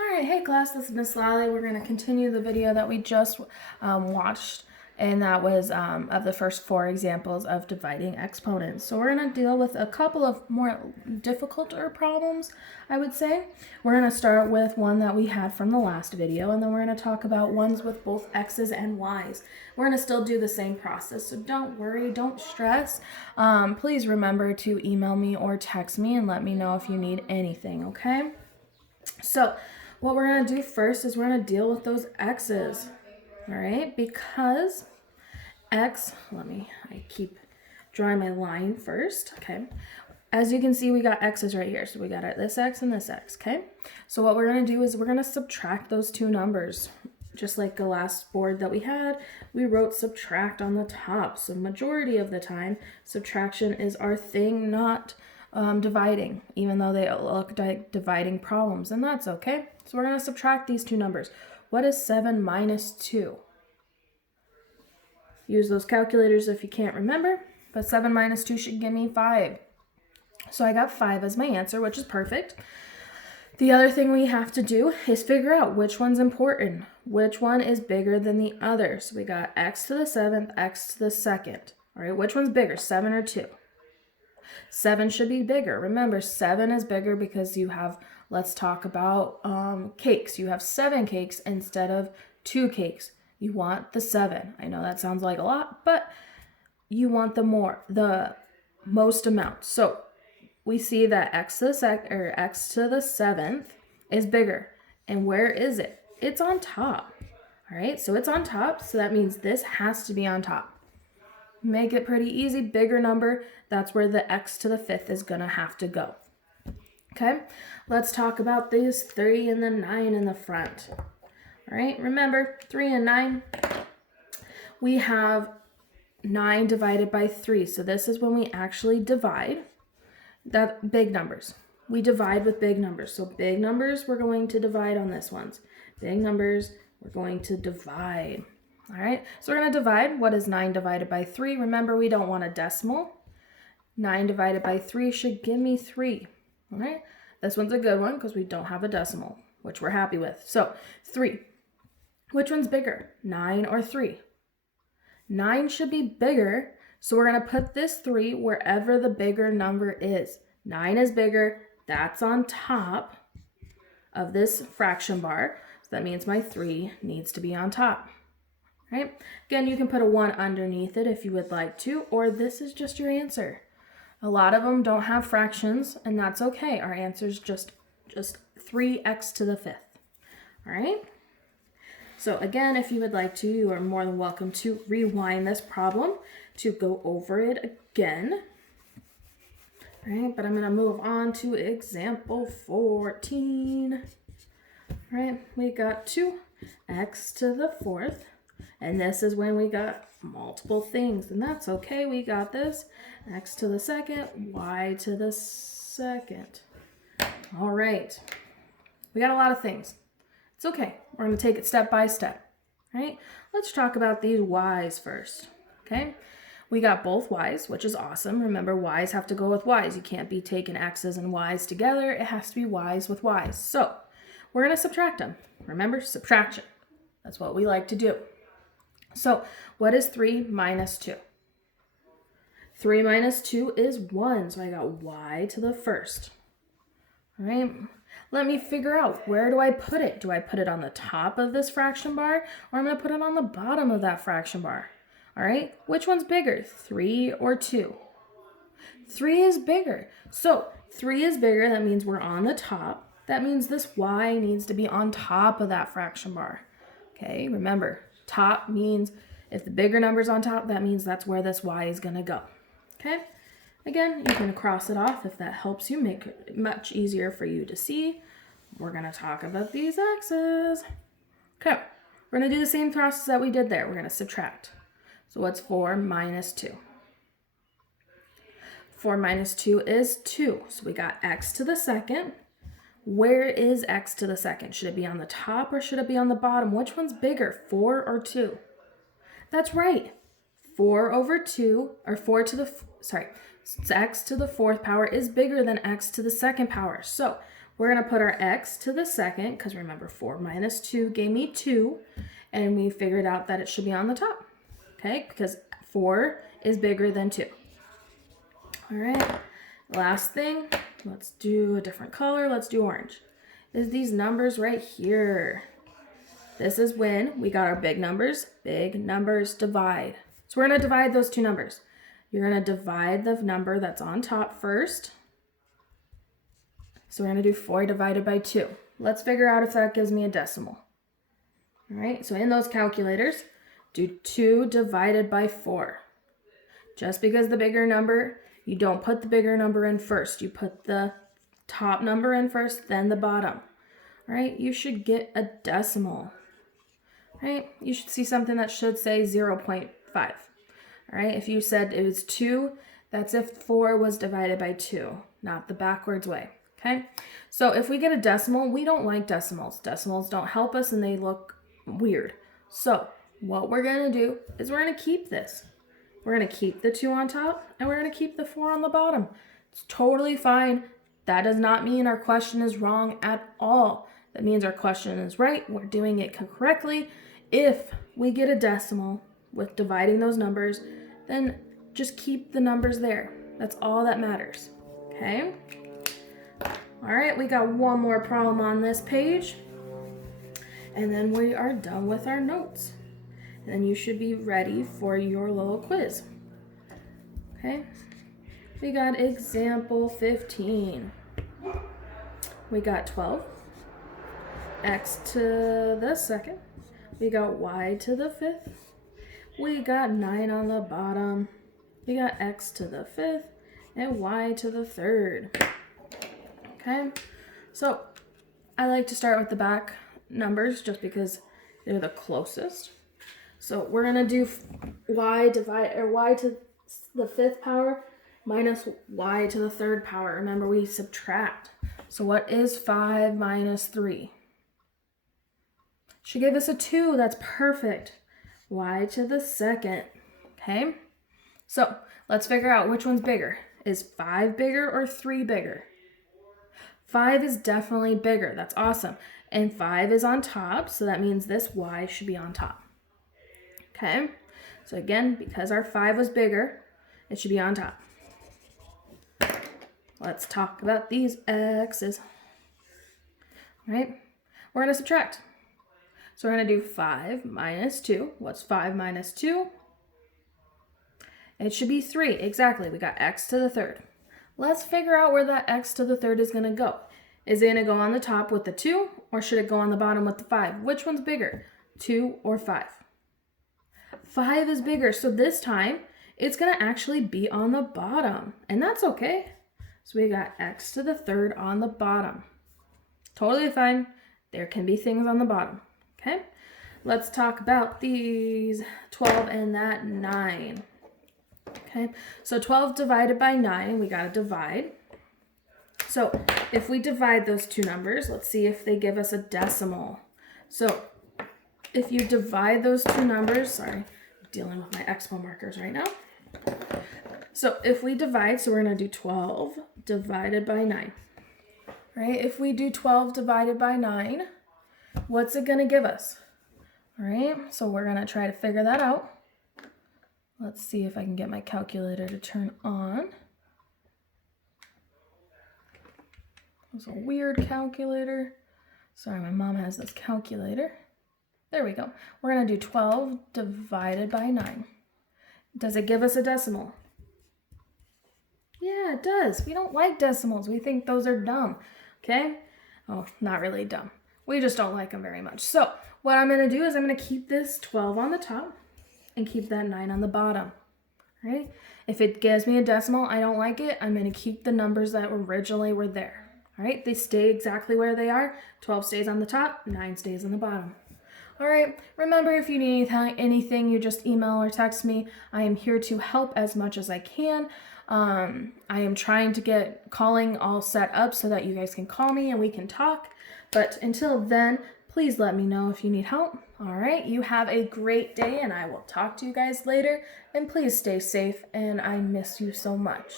All right, hey class, this is Miss Lalley. We're going to continue the video that we just watched, and that was of the first 4 examples of dividing exponents. So we're going to deal with a couple of more difficulter problems, I would say. We're going to start with one that we had from the last video, and then we're going to talk about ones with both x's and y's. We're going to still do the same process, so don't worry, don't stress. Please remember to email me or text me and let me know if you need anything, okay? So what we're going to do first is we're going to deal with those x's, all right? Because x, I keep drawing my line first, okay? As you can see, we got x's right here. So we got this x and this x, okay? So what we're going to do is we're going to subtract those two numbers. Just like the last board that we had, we wrote subtract on the top. So majority of the time, subtraction is our thing, not dividing, even though they look like dividing problems, and that's okay. So we're going to subtract these two numbers. What is 7 minus 2? Use those calculators if you can't remember, but 7 minus 2 should give me 5. So I got 5 as my answer, which is perfect. The other thing we have to do is figure out which one's important. Which one is bigger than the other? So we got x to the 7th, x to the 2nd. All right, which one's bigger, 7 or 2? 7 should be bigger. Remember, 7 is bigger because you have, let's talk about cakes. You have 7 cakes instead of 2 cakes. You want the 7. I know that sounds like a lot, but you want the most amount. So we see that x to the 7th is bigger. And where is it? It's on top. All right, so it's on top, so that means this has to be on top. Make it pretty easy, bigger number, that's where the x to the 5th is gonna have to go. Okay, let's talk about these 3 and the 9 in the front. All right, remember 3 and 9, we have 9 divided by 3. So this is when we actually divide that big numbers. We divide with big numbers. So big numbers, we're going to divide on this ones. Big numbers, we're going to divide. All right, so we're going to divide. What is 9 divided by 3? Remember, we don't want a decimal. 9 divided by 3 should give me 3. All right, this one's a good one because we don't have a decimal, which we're happy with. So 3. Which one's bigger, 9 or 3? 9 should be bigger, so we're going to put this 3 wherever the bigger number is. 9 is bigger. That's on top of this fraction bar. So that means my 3 needs to be on top. Right? Again, you can put a 1 underneath it if you would like to, or this is just your answer. A lot of them don't have fractions, and that's okay. Our answer is just 3x to the 5th. All right? So again, if you would like to, you are more than welcome to rewind this problem to go over it again. All right, but I'm going to move on to example 14. All right, we got 2x to the 4th. And this is when we got multiple things, and that's okay. We got this. X to the 2nd, y to the 2nd. All right. We got a lot of things. It's okay. We're going to take it step by step. All right? Let's talk about these y's first. Okay? We got both y's, which is awesome. Remember, y's have to go with y's. You can't be taking x's and y's together. It has to be y's with y's. So we're going to subtract them. Remember, subtraction. That's what we like to do. So what is 3 minus 2? 3 minus 2 is 1, so I got y to the 1st. All right, let me figure out, where do I put it? Do I put it on the top of this fraction bar, or I'm going to put it on the bottom of that fraction bar? All right, which one's bigger, 3 or 2? 3 is bigger. So 3 is bigger, that means we're on the top. That means this y needs to be on top of that fraction bar. Okay, remember, top means if the bigger number's on top, that means that's where this y is going to go. Okay? Again, you can cross it off if that helps you, make it much easier for you to see. We're going to talk about these x's. Okay, we're going to do the same process that we did there. We're going to subtract. So what's 4 minus 2? 4 minus 2 is 2. So we got x to the 2nd. Where is x to the 2nd? Should it be on the top or should it be on the bottom? Which one's bigger, 4 or 2? That's right. 4 over 2, or x to the 4th power is bigger than x to the 2nd power. So we're going to put our x to the second, because remember 4 minus 2 gave me 2, and we figured out that it should be on the top, okay, because 4 is bigger than 2. All right, last thing, let's do a different color. Let's do orange. Is these numbers right here. This is when we got our big numbers divide. So we're going to divide those two numbers. You're going to divide the number that's on top first. So we're going to do 4 divided by 2. Let's figure out if that gives me a decimal. All right, so in those calculators, do 2 divided by 4. Just because the bigger number, you don't put the bigger number in first. You put the top number in first, then the bottom. All right, you should get a decimal. Right? You should see something that should say 0.5. All right, if you said it was 2, that's if 4 was divided by 2, not the backwards way. Okay, so if we get a decimal, we don't like decimals. Decimals don't help us and they look weird. So what we're going to do is we're going to keep this. We're going to keep the 2 on top and we're going to keep the 4 on the bottom. It's totally fine. That does not mean our question is wrong at all. That means our question is right. We're doing it correctly. If we get a decimal with dividing those numbers, then just keep the numbers there. That's all that matters, okay? All right, we got one more problem on this page, and then we are done with our notes. And then you should be ready for your little quiz, okay? We got example 15. We got 12, x to the second. We got y to the 5th. We got 9 on the bottom. We got x to the 5th and y to the 3rd. Okay, so I like to start with the back numbers just because they're the closest. So we're gonna do y to the 5th power minus y to the 3rd power. Remember, we subtract. So what is 5 minus 3? Should give us a 2. That's perfect. Y to the 2nd. Okay, so let's figure out which one's bigger. Is 5 bigger or 3 bigger? 5 is definitely bigger. That's awesome. And 5 is on top, so that means this y should be on top. Okay, so again, because our 5 was bigger, it should be on top. Let's talk about these x's. All right, we're going to subtract. So we're going to do 5 minus 2. What's 5 minus 2? It should be 3. Exactly. We got x to the 3rd. Let's figure out where that x to the 3rd is going to go. Is it going to go on the top with the 2, or should it go on the bottom with the 5? Which one's bigger, 2 or 5? 5 is bigger, so this time it's going to actually be on the bottom, and that's okay. So we got x to the 3rd on the bottom. Totally fine. There can be things on the bottom. Okay, let's talk about these 12 and that 9. Okay, so 12 divided by 9, we got to divide. So if we divide those two numbers, let's see if they give us a decimal. So if you divide those two numbers, sorry, I'm dealing with my Expo markers right now. So if we divide, so we're going to do 12 divided by 9. Right, if we do 12 divided by 9, what's it going to give us? All right, so we're going to try to figure that out. Let's see if I can get my calculator to turn on. It's a weird calculator. Sorry, my mom has this calculator. There we go. We're going to do 12 divided by 9. Does it give us a decimal? Yeah, it does. We don't like decimals. We think those are dumb. Okay? Oh, not really dumb. We just don't like them very much. So what I'm going to do is I'm going to keep this 12 on the top and keep that 9 on the bottom. All right? If it gives me a decimal, I don't like it, I'm going to keep the numbers that originally were there. All right? They stay exactly where they are. 12 stays on the top, 9 stays on the bottom. All right, remember, if you need anything, you just email or text me. I am here to help as much as I can. I am trying to get calling all set up so that you guys can call me and we can talk. But until then, please let me know if you need help. All right, you have a great day and I will talk to you guys later. And please stay safe, and I miss you so much.